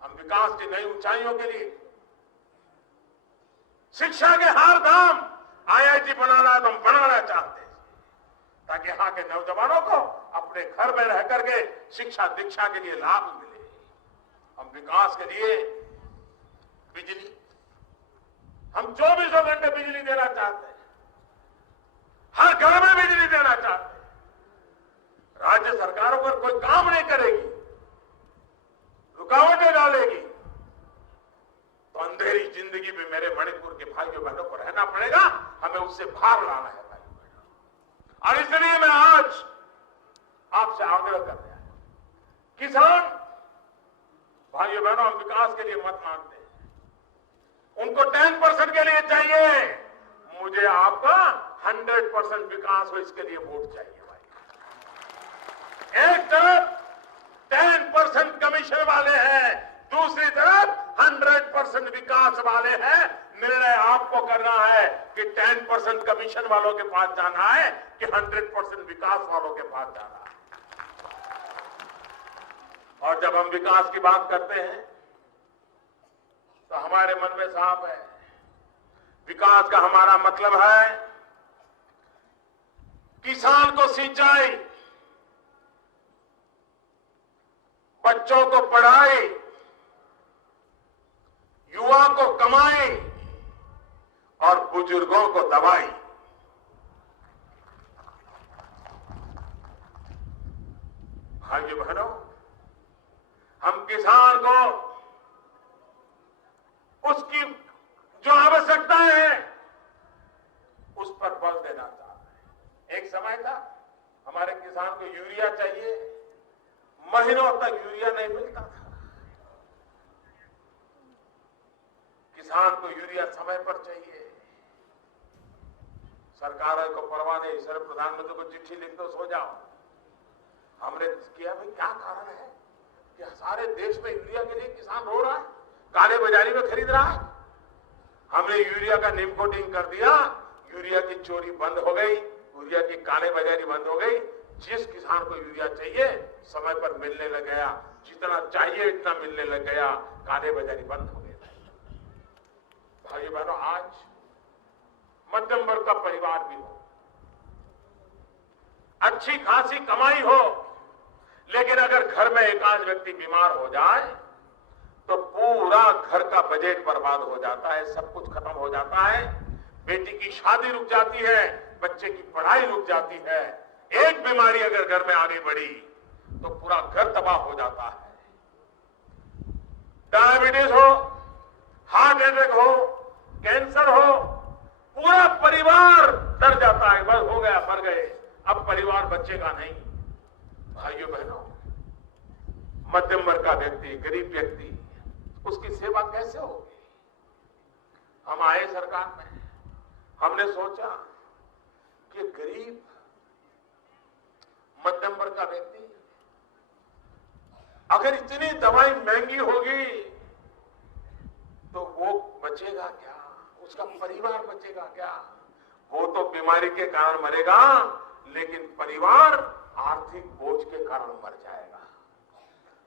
हम विकास की नई ऊंचाइयों के लिए, शिक्षा के हर धाम IIT बनाना है तो हम बनाना चाहते हैं, ताकि यहां के नौजवानों को अपने घर में रह करके शिक्षा दीक्षा के लिए लाभ मिले। हम विकास के लिए बिजली, हम 24 घंटे बिजली देना चाहते हैं, हर घर में बिजली देना चाहते हैं। राज्य सरकारों पर कोई काम नहीं करेगी, रुकावटें डालेगी, तो अंधेरी जिंदगी में मेरे मणिपुर के भाइयों बहनों को रहना पड़ेगा। हमें उससे बाहर लाना है भाई बहनों। और इसलिए मैं आज आपसे आग्रह कर रहा हूं, किसान भाइयों बहनों, हम विकास के लिए मत मांगते हैं, उनको 10% के लिए चाहिए, मुझे आपका 100% विकास हो, इसके लिए वोट चाहिए भाई। एक तरफ 10% कमीशन वाले हैं, दूसरी तरफ 100% विकास वाले हैं। निर्णय आपको करना है कि 10% कमीशन वालों के पास जाना है कि 100% विकास वालों के पास जाना है। और जब हम विकास की बात करते हैं तो हमारे मन में साफ है, विकास का हमारा मतलब है किसान को सिंचाई, बच्चों को पढ़ाई, युवा को कमाई और बुजुर्गों को दवाई। भाइयों बहनों, हम किसान को उसकी जो आवश्यकता है उस पर बल देना चाहते हैं। एक समय था हमारे किसान को यूरिया चाहिए, महीनों तक यूरिया नहीं मिलता था। किसान को यूरिया समय पर चाहिए, सरकार को परवाह नहीं, सर प्रधानमंत्री को चिट्ठी लिख दो, सो जाओ। हमने किया भाई क्या कारण है कि सारे देश में यूरिया के लिए किसान रो रहा है, काले बाजारी में खरीद रहा है। हमने यूरिया का निम कोटिंग कर दिया, यूरिया की चोरी बंद हो गई, यूरिया की काले बाजारी बंद हो गई। जिस किसान को यूरिया चाहिए समय पर मिलने लग गया, जितना चाहिए इतना मिलने लग गया, काले बाजारी बंद हो गई। भाई बहनों, आज मध्यम वर्ग का परिवार भी हो, अच्छी खासी कमाई हो, लेकिन अगर घर में एकांत व्यक्ति बीमार हो जाए तो पूरा घर का बजट बर्बाद हो जाता है, सब कुछ खत्म हो जाता है। बेटी की शादी रुक जाती है, बच्चे की पढ़ाई रुक जाती है। एक बीमारी अगर घर में आगे बढ़ी तो पूरा घर तबाह हो जाता है। डायबिटीज हो, हार्ट अटैक हो, कैंसर हो, पूरा परिवार डर जाता है, बस हो गया, मर गए, अब परिवार बचेगा नहीं। भाइयों बहनों, मध्यम वर्ग का व्यक्ति, गरीब व्यक्ति, उसकी सेवा कैसे होगी? हम आए सरकार में, हमने सोचा कि गरीब मध्यम वर्ग का व्यक्ति, अगर इतनी दवाई महंगी होगी तो वो बचेगा क्या, उसका परिवार बचेगा क्या? वो तो बीमारी के कारण मरेगा, लेकिन परिवार आर्थिक बोझ के कारण मर जाएगा।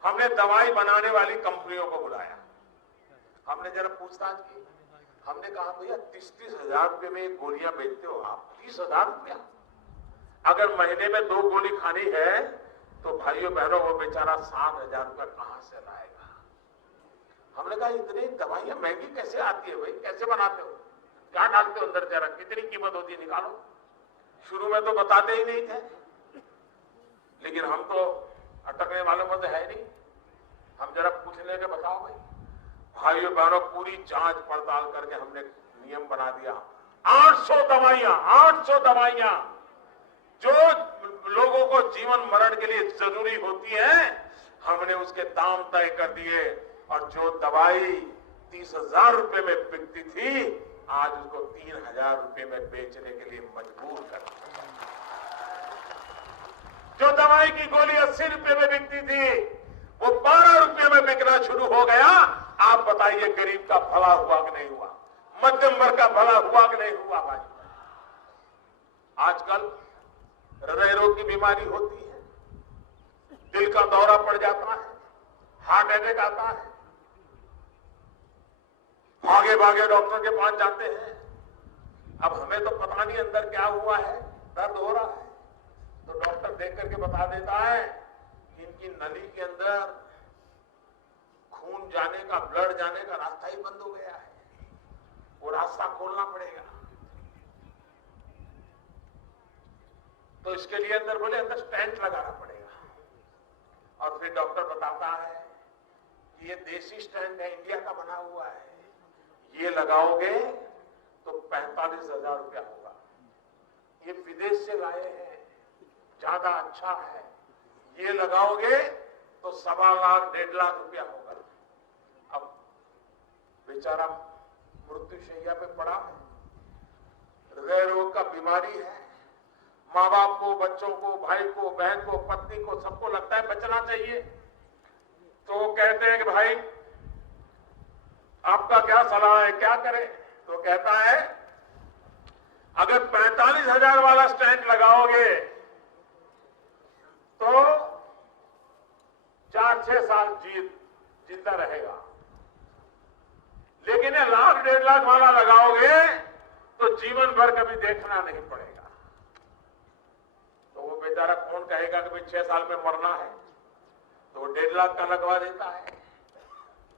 हमने दवाई बनाने वाली कंपनियों को बुलाया, हमने जरा पूछताछ की। हमने कहा भैया 30-30 हजार रुपये में गोलियां बेचते हो आप, 30,000 रुपया, अगर महीने में 2 गोली खानी है तो भाइयों बहनों वो बेचारा 7,000 रुपया कहां से लाएगा? हमने कहा इतनी दवाइयां महंगी कैसे आती है भाई, कैसे बनाते हो, क्या डालते हो अंदर, जरा कितनी कीमत होती है निकालो। शुरू में तो बताते ही नहीं थे, लेकिन हम तो अटकने वालों में तो है नहीं, हम जरा पूछ लेके बताओ भाई। भाइयों बहनों, पूरी जांच पड़ताल करके हमने नियम बना दिया। 800 दवाइयां जो लोगों को जीवन मरण के लिए जरूरी होती है, हमने उसके दाम तय कर दिए, और जो दवाई 30,000 रुपए में बिकती थी, आज उसको 3,000 रुपए में बेचने के लिए मजबूर कर दिया। जो दवाई की गोली 80 रुपए में बिकती थी, वो 12 रुपए में बिकना शुरू हो गया। आप बताइए गरीब का भला हुआ कि नहीं हुआ, मध्यम वर्ग का भला हुआ कि नहीं हुआ? भाई आजकल हृदय रोग की बीमारी होती है, दिल का दौरा पड़ जाता है, हार्ट अटैक आता है, भागे भागे डॉक्टर के पास जाते हैं। अब हमें तो पता नहीं अंदर क्या हुआ है, दर्द हो रहा है, तो डॉक्टर देख करके बता देता है कि इनकी नली के अंदर खून जाने का, ब्लड जाने का रास्ता ही बंद हो गया है, वो रास्ता खोलना पड़ेगा। तो इसके लिए अंदर बोले अंदर स्टेंट लगाना पड़ेगा, और फिर डॉक्टर बताता है कि ये देसी स्टेंट है, इंडिया का बना हुआ है, ये लगाओगे तो 45,000 रुपया होगा। ये विदेश से लाए हैं, ज्यादा अच्छा है, ये लगाओगे तो 1.25 लाख 1.5 लाख रुपया होगा। अब बेचारा मृत्युशैया पे पड़ा है, हृदय रोग का बीमारी है, माँ बाप को, बच्चों को, भाई को, बहन को, पत्नी को, सबको लगता है बचना चाहिए। तो वो कहते हैं कि भाई आपका क्या सलाह है, क्या करें? तो कहता है अगर 45,000 वाला स्टेंट लगाओगे तो 4-6 साल जिंदा रहेगा, लेकिन ये 1 लाख 1.5 लाख वाला लगाओगे तो जीवन भर कभी देखना नहीं पड़ेगा। तो वो बेचारा कौन कहेगा कि भाई 6 साल में मरना है, तो वो 1.5 लाख का लगवा देता है।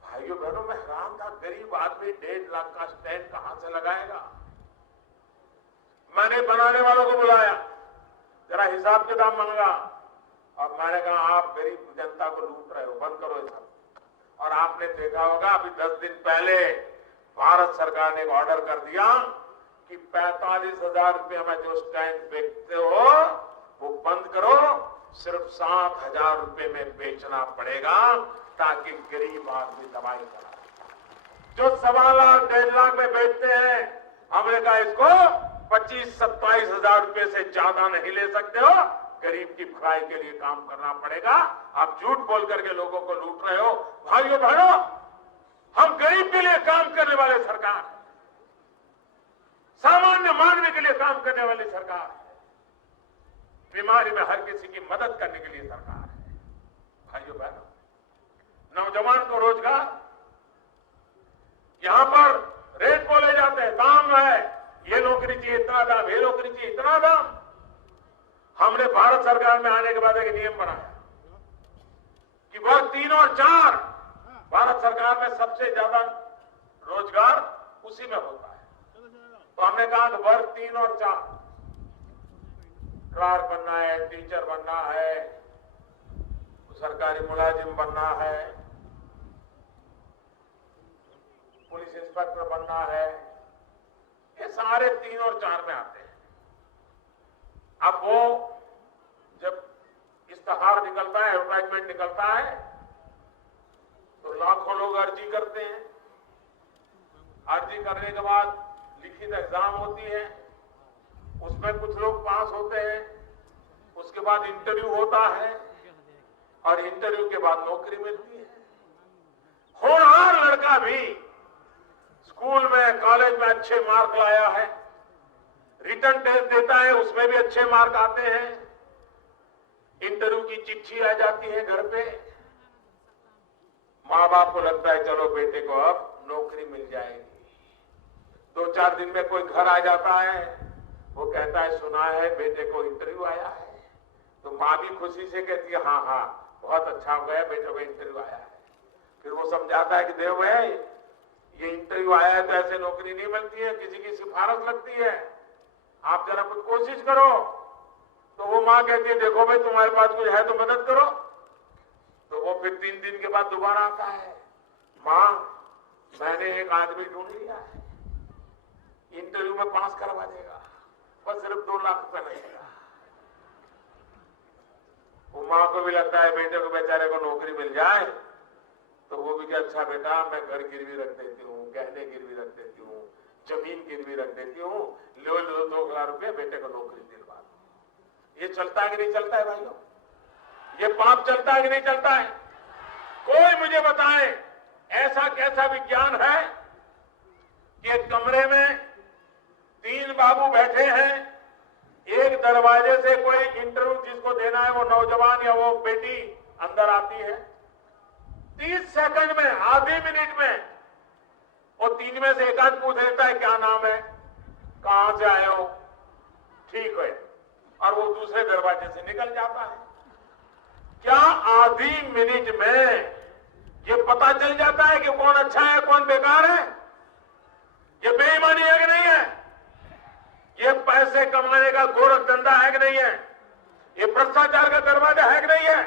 भाइयों बहनों, मैं हैरान था, गरीब आदमी 1.5 लाख का स्टेंट कहां से लगाएगा? मैंने बनाने वालों को बुलाया, जरा हिसाब किताब मांगा, और मैंने कहा आप गरीब जनता को लूट रहे हो, बंद करो ये सब। और आपने देखा होगा अभी 10 दिन पहले भारत सरकार ने एक ऑर्डर कर दिया कि 45,000 रुपये में जो स्टैंड बेचते हो वो बंद करो, सिर्फ 7,000 रुपये में बेचना पड़ेगा, ताकि गरीब आदमी दवाई करा। जो 1.25 लाख 1.5 लाख में बेचते हैं, हमने कहा इसको 25-27 5,000 रुपए से ज्यादा नहीं ले सकते हो, गरीब की भलाई के लिए काम करना पड़ेगा। आप झूठ बोल करके लोगों को लूट रहे हो। भाइयों बहनों, हम गरीब के लिए काम करने वाले सरकार, सामान्य मानव के लिए काम करने वाली सरकार, बीमारी में हर किसी की मदद करने के लिए सरकार है। भाइयों बहनों, नौजवान को रोजगार, यहां पर रेट बोले जाते हैं, दाम है, ये नौकरी चाहिए इतना दाम, ये नौकरी चाहिए इतना दाम। हमने भारत सरकार में आने के बाद एक नियम बनाया कि वर्ग 3 और 4, भारत सरकार में सबसे ज्यादा रोजगार उसी में होता है। तो हमने कहा कि वर्ग 3 और 4, क्लर्क बनना है, टीचर बनना है, सरकारी मुलाजिम बनना है, पुलिस इंस्पेक्टर बनना है, ये सारे 3 और 4 में आते हैं। अब वो जब इस्तेहार निकलता है, एडवर्टाइजमेंट निकलता है, तो लाखों लोग अर्जी करते हैं। अर्जी करने के बाद लिखित एग्जाम होती है, उसमें कुछ लोग पास होते हैं, उसके बाद इंटरव्यू होता है और इंटरव्यू के बाद नौकरी मिलती है। होनहार लड़का भी स्कूल में, कॉलेज में अच्छे मार्क लाया है, रिटर्न टेस्ट देता है, उसमें भी अच्छे मार्क आते हैं, इंटरव्यू की चिट्ठी आ जाती है घर पे, माँ बाप को लगता है चलो बेटे को अब नौकरी मिल जाएगी। 2-4 दिन में कोई घर आ जाता है, वो कहता है सुना है बेटे को इंटरव्यू आया है। तो माँ भी खुशी से कहती है हाँ हाँ बहुत अच्छा हो गया, बेटे को इंटरव्यू आया है। फिर वो समझाता है कि देव भाई, ये इंटरव्यू आया है तो ऐसे नौकरी नहीं मिलती है, किसी की सिफारिश लगती है, आप जरा कुछ कोशिश करो। तो वो माँ कहती है देखो भाई तुम्हारे पास कुछ है तो मदद करो। तो वो फिर 3 दिन के बाद दोबारा आता है, माँ मैंने एक आदमी ढूंढ लिया है, इंटरव्यू में पास करवा देगा, बस सिर्फ 2 लाख रुपए लगेगा। वो माँ को भी लगता है बेटे को बेचारे को नौकरी मिल जाए, तो वो भी क्या अच्छा बेटा मैं घर गिरवी रख देती हूँ, गहने गिरवी रख देती हूँ, जमीन गिरवी रख देती हूँ, लो 2 लाख रुपए बेटे को नौकरी दिलवा दो। ये चलता है कि नहीं चलता है भाइयों? ये पाप चलता है कि नहीं चलता है? कोई मुझे बताए ऐसा कैसा विज्ञान है कि एक कमरे में 3 बाबू बैठे हैं, एक दरवाजे से कोई इंटरव्यू जिसको देना है वो नौजवान या वो बेटी अंदर आती है, 30 सेकंड में, आधे मिनट में वो 3 में से एक आध पूछ लेता है क्या नाम है, कहां से आए हो, ठीक है, और वो दूसरे दरवाजे से निकल जाता है। क्या आधी मिनट में ये पता चल जाता है कि कौन अच्छा है कौन बेकार है? ये बेईमानी है कि नहीं है? ये पैसे कमाने का गोरख धंधा है कि नहीं है? ये भ्रष्टाचार का दरवाजा है कि नहीं है?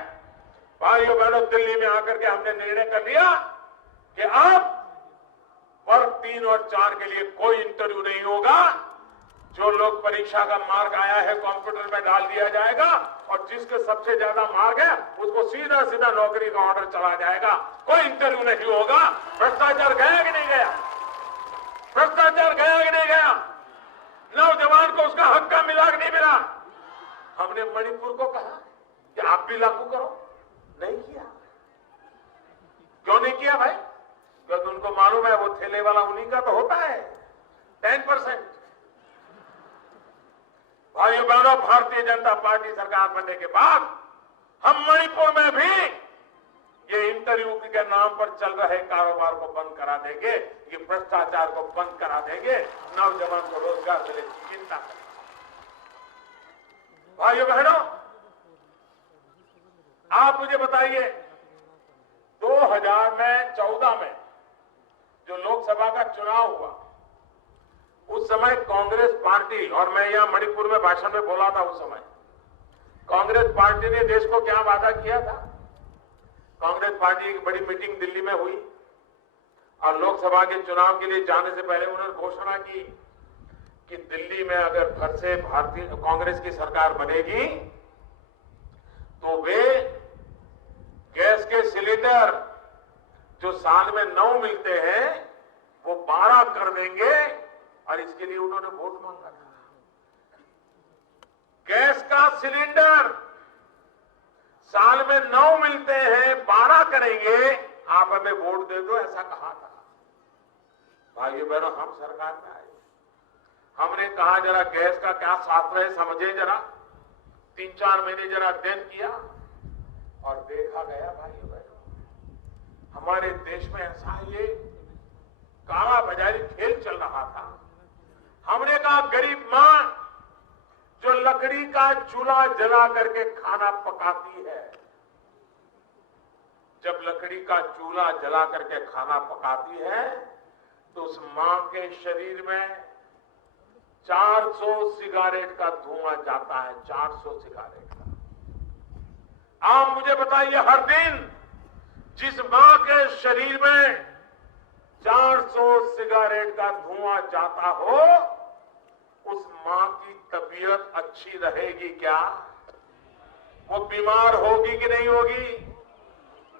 भाइयों बहनों, दिल्ली में आकर के हमने निर्णय कर लिया कि अब वर्ग 3 और 4 के लिए कोई इंटरव्यू नहीं होगा। जो लोग परीक्षा का मार्क आया है कंप्यूटर में डाल दिया जाएगा और जिसके सबसे ज्यादा मार्क है उसको सीधा सीधा नौकरी का ऑर्डर चला जाएगा, कोई इंटरव्यू नहीं होगा। भ्रष्टाचार गया कि नहीं गया? भ्रष्टाचार गया कि नहीं गया? नौजवान को उसका हक का मिला कि नहीं मिला? हमने मणिपुर को कहा कि आप भी लागू करो, नहीं किया। क्यों नहीं किया भाई? क्योंकि उनको मालूम है वो ठेले वाला उन्हीं का तो होता है 10%। भाइयों बहनों, भारतीय जनता पार्टी सरकार बनने के बाद हम मणिपुर में भी ये इंटरव्यू के नाम पर चल रहे कारोबार को बंद करा देंगे, ये भ्रष्टाचार को बंद करा देंगे, नौजवान को रोजगार मिले की चिंता करें। भाइयों बहनों, आप मुझे बताइए 2014 में जो लोकसभा का चुनाव हुआ उस समय कांग्रेस पार्टी, और मैं यहां मणिपुर में भाषण में बोला था उस समय, कांग्रेस पार्टी ने देश को क्या वादा किया था? कांग्रेस पार्टी की बड़ी मीटिंग दिल्ली में हुई और लोकसभा के चुनाव के लिए जाने से पहले उन्होंने घोषणा की कि दिल्ली में अगर फिर से भारतीय कांग्रेस की सरकार बनेगी तो वे गैस के सिलेंडर जो साल में 9 मिलते हैं वो 12 कर देंगे, और इसके लिए उन्होंने वोट मांगा था। सिलेंडर साल में 9 मिलते हैं, 12 करेंगे, आप हमें वोट दे दो, ऐसा कहा था। भाइयों बहनों, हम सरकार में आए, हमने कहा जरा गैस का क्या शास्त्र है समझे, जरा 3-4 महीने जरा अध्ययन किया और देखा गया भाइयों बहनों, हमारे देश में ऐसा ये काला बाजारी खेल चल रहा था। हमने कहा गरीब मां जो लकड़ी का चूल्हा जला करके खाना पकाती है, जब लकड़ी का चूल्हा जला करके खाना पकाती है तो उस मां के शरीर में 400 सिगारेट का धुआं जाता है, 400 सिगारेट का। आप मुझे बताइए, हर दिन जिस मां के शरीर में 400 सिगारेट का धुआं जाता हो, उस मां की तबीयत अच्छी रहेगी क्या? वो बीमार होगी कि नहीं होगी?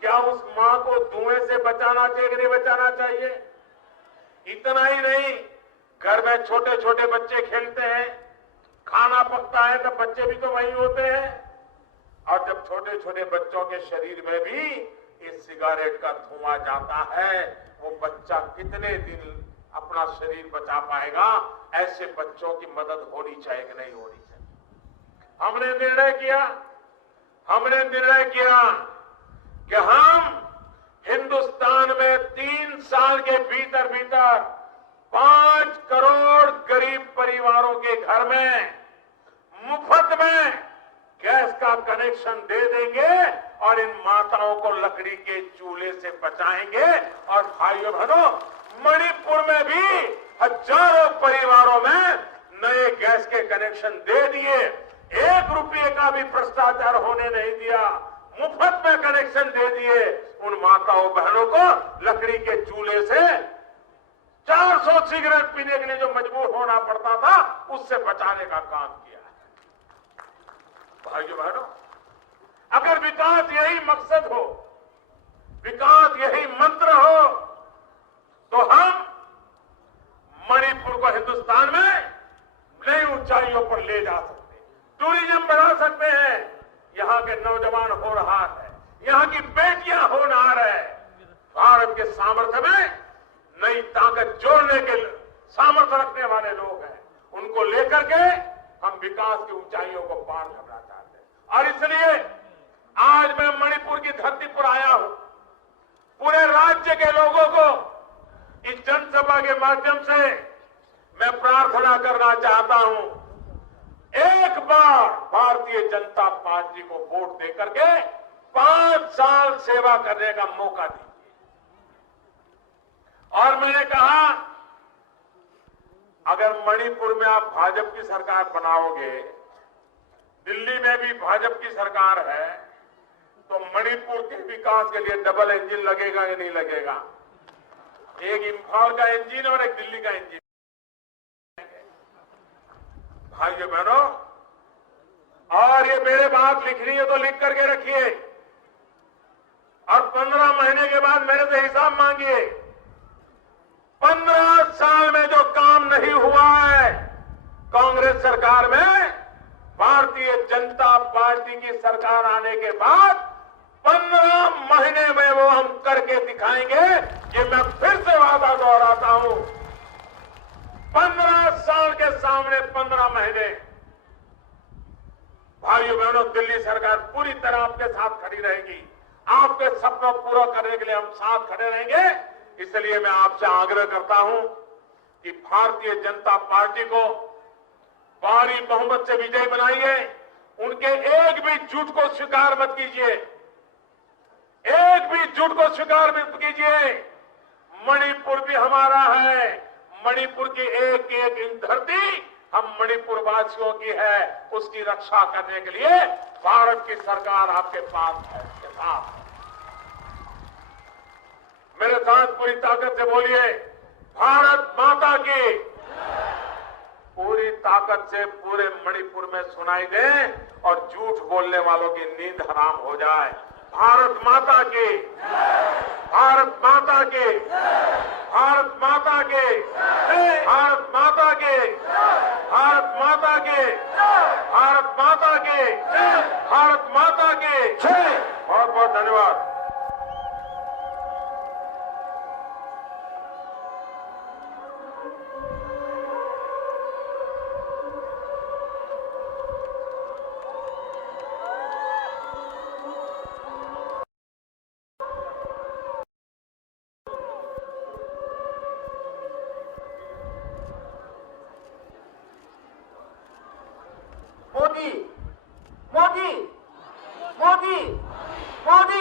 क्या उस मां को धुएं से बचाना चाहिए कि नहीं बचाना चाहिए? इतना ही नहीं, घर में छोटे छोटे बच्चे खेलते हैं, खाना पकता है, तब बच्चे भी तो वही होते हैं, और जब छोटे छोटे बच्चों के शरीर में भी इस सिगारेट का धुआं जाता है, वो बच्चा कितने दिन अपना शरीर बचा पाएगा? ऐसे बच्चों की मदद होनी चाहिए कि नहीं होनी चाहिए? हमने निर्णय किया कि हम हिंदुस्तान में 3 साल के भीतर 5 करोड़ गरीब परिवारों के घर में मुफ्त में गैस का कनेक्शन दे देंगे और इन माताओं को लकड़ी के चूल्हे से बचाएंगे। और भाइयों बहनों, मणिपुर में भी हजारों परिवारों में नए गैस के कनेक्शन दे दिए, 1 रुपये का भी भ्रष्टाचार होने नहीं दिया, मुफ्त में कनेक्शन दे दिए। उन माताओं बहनों को लकड़ी के चूल्हे से 400 सिगरेट पीने के लिए जो मजबूर होना पड़ता था, उससे बचाने का काम किया है। भाइयों बहनों, अगर विकास यही मकसद हो, विकास यही मंत्र हो, तो हम मणिपुर को हिंदुस्तान में नई ऊंचाइयों पर ले जा सकते हैं, टूरिज्म बढ़ा सकते हैं। यहां के नौजवान हो रहा है, यहां की बेटियां होनहार है, भारत के सामर्थ्य में नई ताकत जोड़ने के सामर्थ्य रखने वाले लोग हैं, उनको लेकर के हम विकास की ऊंचाइयों को पार करना चाहते हैं। और इसलिए आज मैं मणिपुर की धरती पर आया हूं, पूरे राज्य के लोगों को इस जनसभा के माध्यम से मैं प्रार्थना करना चाहता हूं, एक बार भारतीय जनता पार्टी को वोट देकर के 5 साल सेवा करने का मौका दीजिए। और मैंने कहा, अगर मणिपुर में आप भाजपा की सरकार बनाओगे, दिल्ली में भी भाजपा की सरकार है, तो मणिपुर के विकास के लिए डबल इंजन लगेगा या नहीं लगेगा? एक इम्फाल का इंजन और एक दिल्ली का इंजन। भाइयों बहनों, और ये मेरे बात लिखनी है तो लिख करके रखिए, और 15 महीने के बाद मेरे से हिसाब मांगिए। 15 साल में जो काम नहीं हुआ है कांग्रेस सरकार में, भारतीय जनता पार्टी की सरकार आने के बाद 15 महीने में वो हम करके दिखाएंगे। ये मैं फिर से वादा दोहराता हूं, 15 साल के सामने 15 महीने। भाइयों बहनों, दिल्ली सरकार पूरी तरह आपके साथ खड़ी रहेगी, आपके सपनों पूरा करने के लिए हम साथ खड़े रहेंगे। इसलिए मैं आपसे आग्रह करता हूं कि भारतीय जनता पार्टी को भारी बहुमत से विजय बनाइए, उनके एक भी झूठ को स्वीकार मत कीजिए, एक भी झूठ को स्वीकार मत कीजिए। मणिपुर भी हमारा है, मणिपुर की एक एक धरती हम मणिपुर वासियों की है, उसकी रक्षा करने के लिए भारत की सरकार आपके पास है, के साथ। मेरे साथ पूरी ताकत से बोलिए, भारत माता की। पूरी ताकत से पूरे मणिपुर में सुनाई दे और झूठ बोलने वालों की नींद हराम हो जाए। भारत माता की, भारत माता की, भारत माता की, भारत माता की, भारत माता की, भारत माता की। की भारत माता की बहुत बहुत धन्यवाद। मोदी मोदी मोदी मोदी